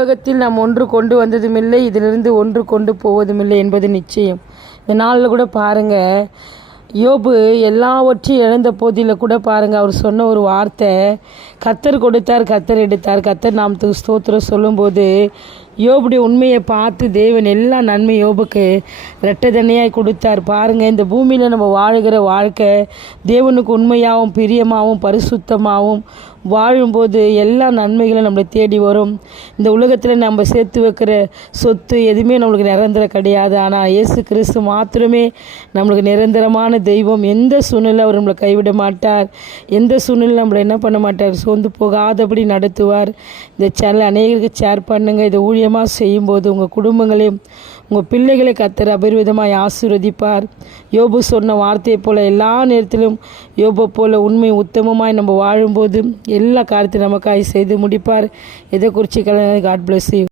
உலகத்தில் நாம் ஒன்று கொண்டு வந்ததுமில்லை, இதிலிருந்து ஒன்று கொண்டு போவதுமில்லை என்பது நிச்சயம். இந்த நாளில் கூட பாருங்கள், யோபு எல்லாவற்றையும் இழந்த போதில் கூட பாருங்கள், அவர் சொன்ன ஒரு வார்த்தை, கர்த்தர் கொடுத்தார், கர்த்தர் எடுத்தார், கர்த்தர் நாமத்துக்கு ஸ்தோத்திரம் சொல்லும்போது யோபுடைய உண்மையை பார்த்து தேவன் எல்லா நன்மை யோபுக்கு ரெட்டதனையாய் கொடுத்தார். பாருங்கள், இந்த பூமியில் நம்ம வாழுகிற வாழ்க்கை தேவனுக்கு உண்மையாகவும் பிரியமாகவும் பரிசுத்தமாகவும் வாழும்போது எல்லா நன்மைகளும் நம்மளை தேடி வரும். இந்த உலகத்தில் நம்ம சேர்த்து வைக்கிற சொத்து எதுவுமே நம்மளுக்கு நிரந்தரம் கிடையாது. ஆனால் இயேசு கிறிஸ்து மாத்திரமே நம்மளுக்கு நிரந்தரமான தெய்வம். எந்த சூழ்நிலை அவர் நம்மளை கைவிட மாட்டார், எந்த சூழ்நிலை நம்மளை என்ன பண்ண மாட்டார், சோர்ந்து போகாதபடி நடத்துவார். இந்த சேனல் அநேகருக்கு ஷேர் பண்ணுங்கள். இதை ஊழியமாக செய்யும்போது உங்கள் குடும்பங்களையும் உங்கள் பிள்ளைகளை கர்த்தர் அபரிவிதமாய் ஆசீர்வதிப்பார். யோபு சொன்ன வார்த்தையை போல் எல்லா நேரத்திலும் யோபு போல் உண்மை உத்தமமாய் நம்ம வாழும்போது எல்லா காரியத்தையும் நமக்காக செய்து முடிப்பார். இதை குறித்து காட் பிளஸ் யூ.